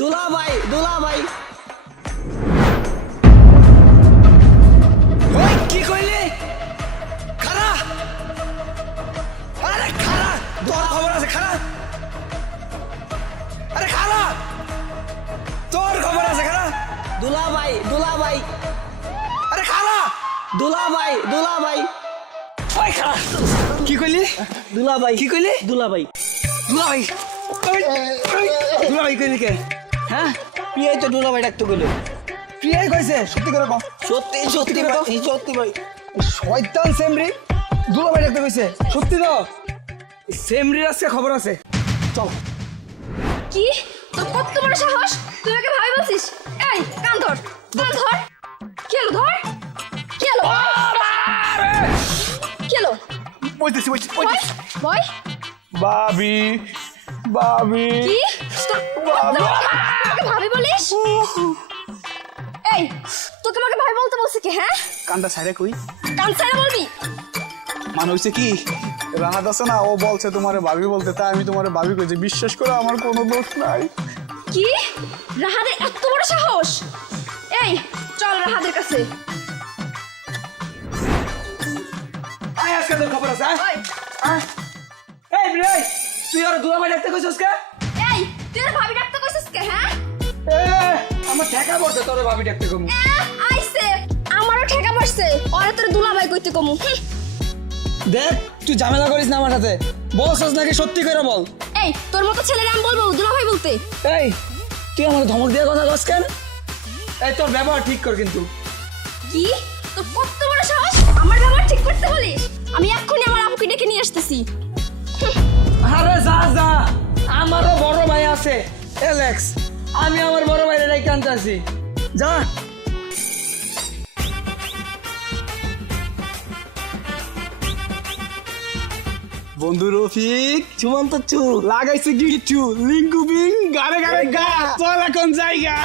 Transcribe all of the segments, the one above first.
দুলাভাই দুলাভাই কি কইলি খারা আরে খারা তোর খবর আছে খারা আরে খারা তোর খবর আছে খারা দুলাভাই দুলাভাই আরে খারা দুলাভাই দুলাভাই ওই খারা কি কইলি দুলাভাই কি কইলি দুলাভাই দুলাভাই দুলাভাই কইলি কে হ্যাঁ প্রিয়াই তো দুলাভাই ডাকতে গেল প্রিয়াই কইছে সত্যি করে কও সত্যি সত্যি ভাই সত্যি ভাই শয়তান সেমরি দুলাভাই ডাকতে কইছে সত্যি তো সেমরির আজকে খবর আছে চল কি তোর কত বড় সাহস তুই আমাকে ভাই বলছিস এই কান ধর কি হলো ধর কি হলো কি হলো বইতেছি ভয় ভাবি ভাবি কি আমাকে ভাবি বলিস এই তোকে আমাকে ভাই বলতে বলছে কি হ্যাঁ কানটা সাইডে কই কান ছাড়া বলবি মানে হচ্ছে কি রাহাত আছে না ও বলছে তোমারে ভাবি বলতে, তাই আমি তোমারে ভাবি কইছি। বিশ্বাস করো আমার কোনো দোষ নাই। কি রাহাদের এত বড় সাহস এই চল রাহাদের কাছে আয় আজকে তোর খবর আছে ওই এই প্রিয়াই তুই আর দুলাভাই ডাকতে কইছস কে এই তুই আর ভাবি ডাকতে কইছিস কে হ্যাঁ আমার ঠেকা পড়ছে তোর ভাবি ডাকতে কমু আইছে আমারও ঠেকা পড়ছে ওরে তোর দুলাভাই কইতে কমু দেখ তুই ঝামেলা করিস না আমার সাথে বলছস নাকি সত্যি করে বল এই তোর মতো ছেলের আমি বলবো দুলাভাই বলতে এই তুই আমার ধমক দিয়ে কথা কস কেন এই তোর ব্যবহার ঠিক কর কিন্তু কি তোর কত বড় সাহস আমার ব্যবহার ঠিক করতে বলিস আমি এক্ষুনি আমার আপুকে ডেকে নিয়ে আসতেছি আরে যা যা আমারও বড় ভাই আছে এলেক্স আমি আমার বড় ভাইরে ডাইকে আনতাছি যা বন্ধু রফিক চুমন্ত চু লাগাইছে গিচু লিঙ্কু বিং গারে গারে গা চল এখন জায়গা।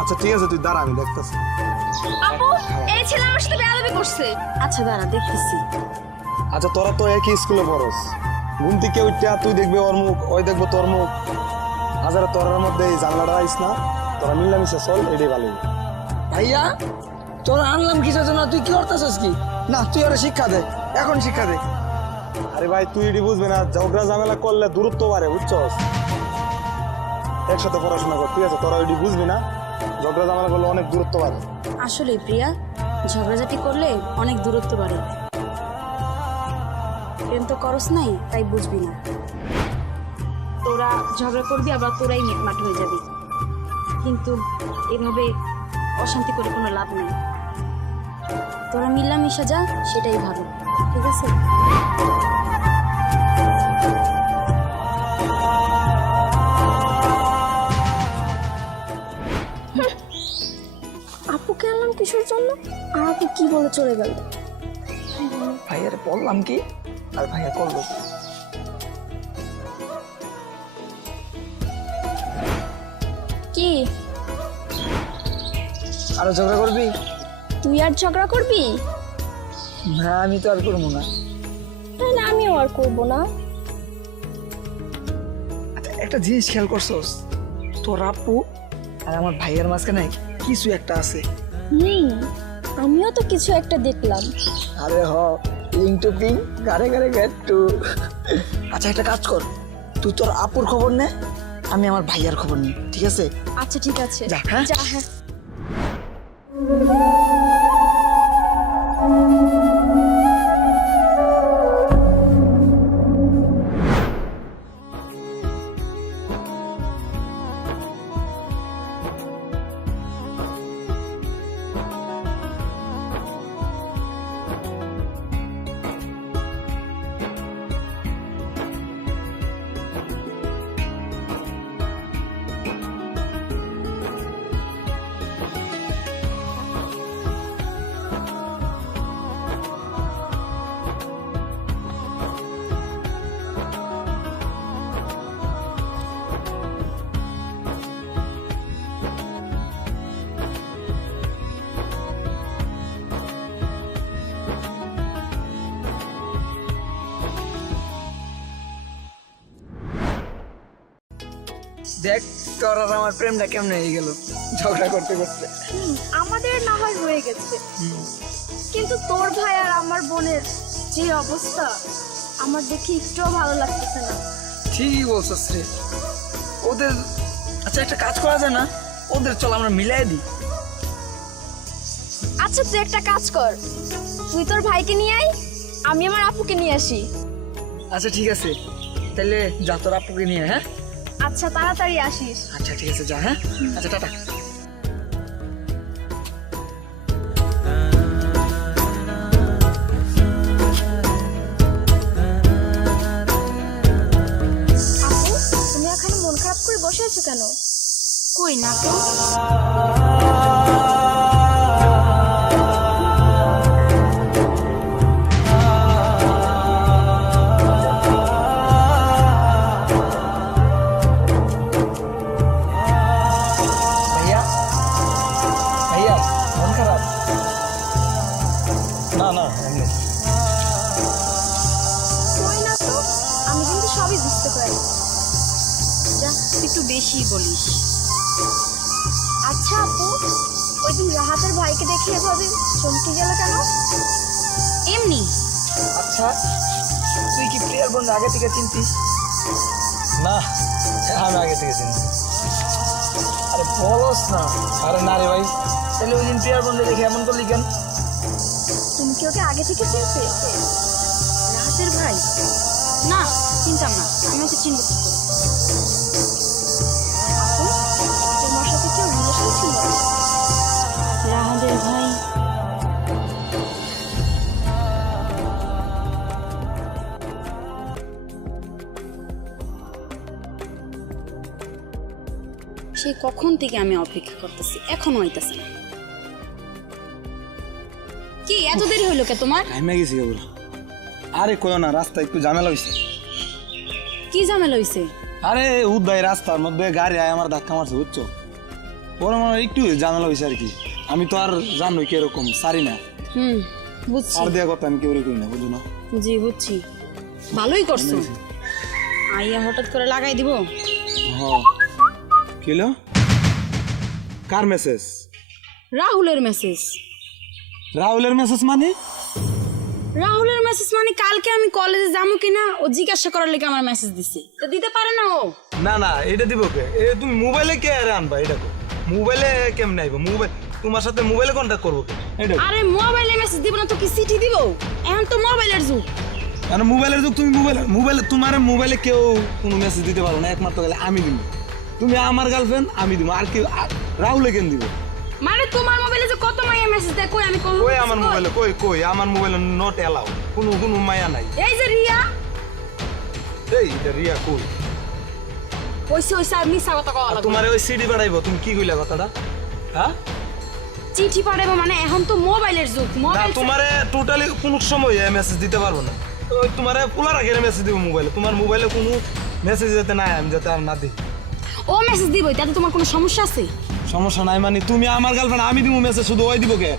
আচ্ছা ঠিক আছে তুই দাঁড়া আমি দেখতেছি। আপু এই ছেলে আমার সাথে বেয়াদবি করছে আচ্ছা দাঁড়া দেখতেছি আচ্ছা তোরা তো একই স্কুলে পড়স, ঘুম থেকে উঠতে তুই দেখবি ওর মুখ ওই দেখবো তোর মুখ, হাজারে তোরার মধ্যে এই জানলাটা আইস না, তোরা মিলামিশে চল এটাই ভালো। ভাইয়া তোর আনলাম কিসের জন্য তুই কি করতেছস কি না তুই ওরা শিক্ষা দে এখন শিক্ষা দে আরে ভাই তুই এটি বুঝবি না, ঝগড়া ঝামেলা করলে দূরত্ব বাড়ে বুঝছস, একসাথে পড়াশোনা কর ঠিক আছে, তোরা এটি বুঝবি না, ঝগড়া ঝামেলা করলে অনেক দূরত্ব বাড়ে। আসলে প্রিয়া ঝগড়াঝাটি করলে অনেক দূরত্ব বাড়ে, প্রেম তো করস নাই তাই বুঝবি না, তোরা ঝগড়া করবি আবার তোরাই মিটমাট হয়ে যাবি, কিন্তু এভাবে অশান্তি করে কোনো লাভ নেই, তোরা মিলামিশা যা সেটাই ভালো ঠিক আছে। আপুকে আনলাম কিসের জন্য আর আপু কি বলে চলে গেল ভাইয়ার বললাম কি আর ভাইয়া করলো কি আরো ঝগড়া করবি তুই আর ঝগড়া করবি না আমি তো আর করবো না তাহলে আমিও আর করবো না একটা জিনিস খেয়াল করছস তোর আপু আর আমার ভাইয়ের মাঝখানে কিছু একটা আছে। আমিও তো কিছু একটা দেখলাম। আরে লিং টু পিং গারে গারে গেট টু। আচ্ছা একটা কাজ কর, তুই তোর আপুর খবর নে, আমি আমার ভাইয়ার খবর নিই, ঠিক আছে? আচ্ছা ঠিক আছে, যা, হ্যাঁ? যা, হ্যাঁ। দেখ তোর আর আমার প্রেমটা কেমনে হয়ে গেল ঝগড়া করতে করতে। আমাদের না হয় হয়ে গেছে, কিন্তু তোর ভাই আর আমার বোনের যে অবস্থা আমার দেখে একটুও ভালো লাগতেছে না। ঠিকই বলছিস রে, ওদের আচ্ছা একটা কাজ করা যায় না, ওদের চল আমরা মিলাই দিই। আচ্ছা তুই একটা কাজ কর, তুই তোর ভাইকে নিয়ে আয়, আমি আমার আপুকে নিয়ে আসি। আচ্ছা ঠিক আছে, তাহলে যা তোর আপুকে নিয়ে। হ্যাঁ আচ্ছা তাড়াতাড়ি আসিস। আচ্ছা ঠিক আছে, যা। হ্যাঁ আচ্ছা টাটা। আপু তুমি এখানে মন খারাপ করে বসে আছো কেন? কই না তো। ভাইয়া ভাইয়া মন খারাপ? না না এমনি। কই না তো, আমি কিন্তু সবই বুঝতে পারি। যা তুই একটু বেশি বলিস। আচ্ছা আপু, ওই দিন রাহাতের ভাইকে দেখে এভাবে চমকে গেল কেন? এমনি। আচ্ছা তুই কি প্রিয়ার বোন আগে থেকে চিনতিস? না আমি আগে থেকে চিনি। আরে বলস না। আরে না রে ভাই। তাহলে ওই দিন প্রিয়ার বোনকে দেখে এমন করলি কেন? তুমি কি ওকে আগে থেকে চিনতে? রাহাতের ভাই? না, চিনতাম না। আমি ওকে চিনব কি করে? আপু তোমার সাথে কেউ রিলেশন ছিল? রাহাতের ভাই? সেই কখন থেকে আমি অপেক্ষা করতেছি, এখনো হইতাছে না। কি এত দেরি হইলো কে তোমার? টাইমে গেছি কেবল। আরে কই না, রাস্তায় একটু ঝামেলা হয়েছে। কি ঝামেলা হইছে? আরে উদ্দাই রাস্তার মধ্যে গাড়ি আয় আমার ধাক্কা মারছে, বুঝছো? ওর মনে হয় একটু ঝামেলা হয়েছে আর কি। আমি তো আর জানোই কিরকম সারি না, বুঝছি। আর দেওয়া কথা আমি কেউ করি না, বুঝো না? জি বুঝছি, ভালোই করছো। আইয়া হঠাৎ করে লাগাই দিব। হ্যাঁ কিলো কার মেসেজ? রাহুলের মেসেজ। রাহুলের মেসেজ মানে? রাহুলের মেসেজ মানে কালকে আমি কলেজে যাবো কিনা ও জিজ্ঞাসা করার লেগে আমার মেসেজ দিছে, তো দিতে পারে না ও? না না এটা দিব কে? এ তুমি মোবাইলে কে আরে আনবা? এটা মোবাইলে কেমনে আইবো? মোবাইল তোমার সাথে মোবাইলে কন্টাক্ট করবো কে? এটা আরে মোবাইলে মেসেজ দিব না তো কি চিঠি দিব? এখন তো মোবাইলের যুগ। মানে মোবাইলের যুগ, তুমি মোবাইলে তোমার মোবাইলে কেউ কোনো মেসেজ দিতে পারো না, একমাত্র গেলে আমি দিব। তুমি আমার গার্লফ্রেন্ড, আমি দিব। আর কেউ রাহুলে কেন দিব? মানে তোমার মোবাইলে যে কত মাইয়া মেসেজ দেয়, কই আমি কোন কই আমার মোবাইলে? কই আমার মোবাইলে নট এলাও, কোনো মায়া নাই। এই যে রিয়া এই এটা রিয়া কই? ওইসে আর মিছা কথা কওয়া লাগবে। তোমার ওই সিডি বাড়াইবো, তুমি কি কইলা কথাটা? হ্যাঁ চিঠি পাঠাবো মানে এখন তো মোবাইলের যুগ। না মোবাইল তোমারে টোটালি কোনো সময় মেসেজ দিতে পারবো না। ওই তোমারে পোলার আগে মেসেজ দিব মোবাইলে। তোমার মোবাইলে কোনো মেসেজ যাতে নাই, আমি যাতে আর না দিই। ও মেসেজ দিব, তাতে তোমার কোনো সমস্যা আছে? সমস্যা নাই মানে তুমি আমার গার্লফ্রেন্ড, আমি দিব মেসেজ, শুধু ওই দিব কে?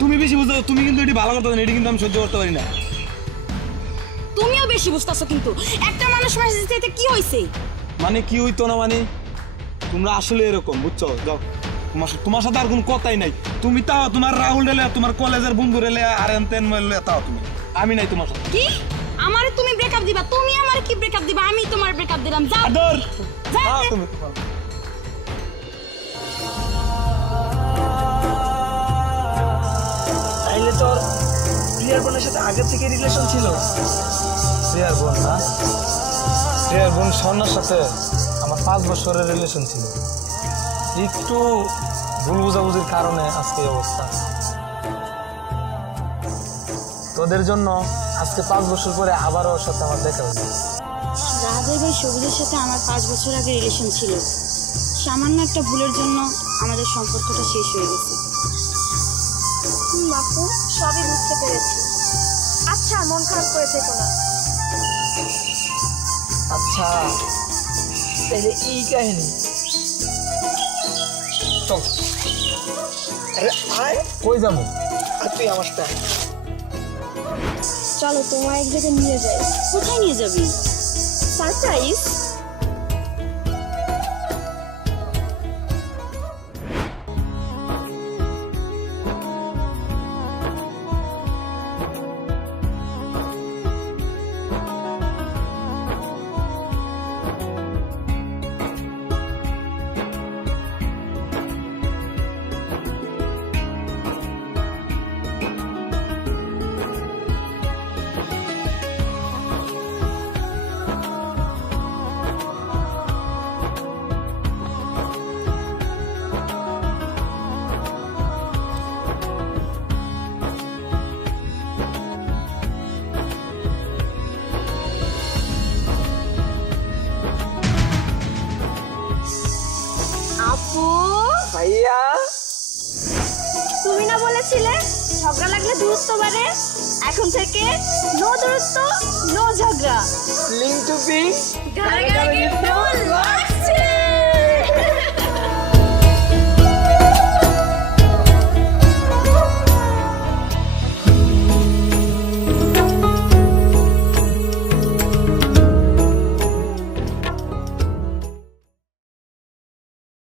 তুমি বেশি বুঝতে, তুমি কিন্তু এটি ভালো কথা না, এটি কিন্তু আমি সহ্য করতে পারি না। তুমিও বেশি বুঝতেছো। কিন্তু একটা মানুষ মেসেজ দিতে কি হইছে? মানে কি হইতো না মানে? তোমরা আসলে এরকম বুঝছো, যাও তোমার সাথে আর কোনো কথাই নাই। তুমি তাও তোমার রাহুল রেলে, তোমার কলেজের বন্ধু রেলে, আর এনতেন মেলে তাও তুমি, আমি নাই তোমার সাথে। কি আমারে তুমি ব্রেকআপ দিবা? তুমি আমার কি ব্রেকআপ দিবা? আমি তোমার ব্রেকআপ দিলাম। যাও আদর যাও। যাও তুমি। তাইলে তোর প্রিয়ার বোনের সাথে আগে থেকে রিলেশন ছিল? শ্রেয়ার বোন না, শ্রেয়ার বোন স্বর্ণার সাথে আমার 5 বছরের রিলেশন ছিল। একটু ভুল বুঝাবুঝির কারণে আজকে এই অবস্থা। তোদের জন্য আজকে 5 বছর পরে আবারও ওর সাথে আমার দেখা হয়েছে। রাহাদের ভাই সবুজের সাথে আমার 5 বছর আগে রিলেশন ছিল। সামান্য একটা ভুলের জন্য আমাদের সম্পর্কটা শেষ হয়ে গেছে। আপু সবই বুঝতে পেরেছি। আচ্ছা মন খারাপ করে থেকো না। আচ্ছা তাইলে এই কাহিনী। চল, আরে আয়, কই যাবো? আর তুই আমার সাথে আয়। চলো তোমার এক জায়গায় নিয়ে যাই। কোথায় নিয়ে যাবি? সারপ্রাইজ। আপু ভাইয়া, তুমি না বলেছিলে ঝগড়া লাগলে দূরত্ব বাড়ে? এখন থেকে নো দূরত্ব নো ঝগড়া। লিঙ্ক টু পিং গানে গানে কিন্তু লাগছে।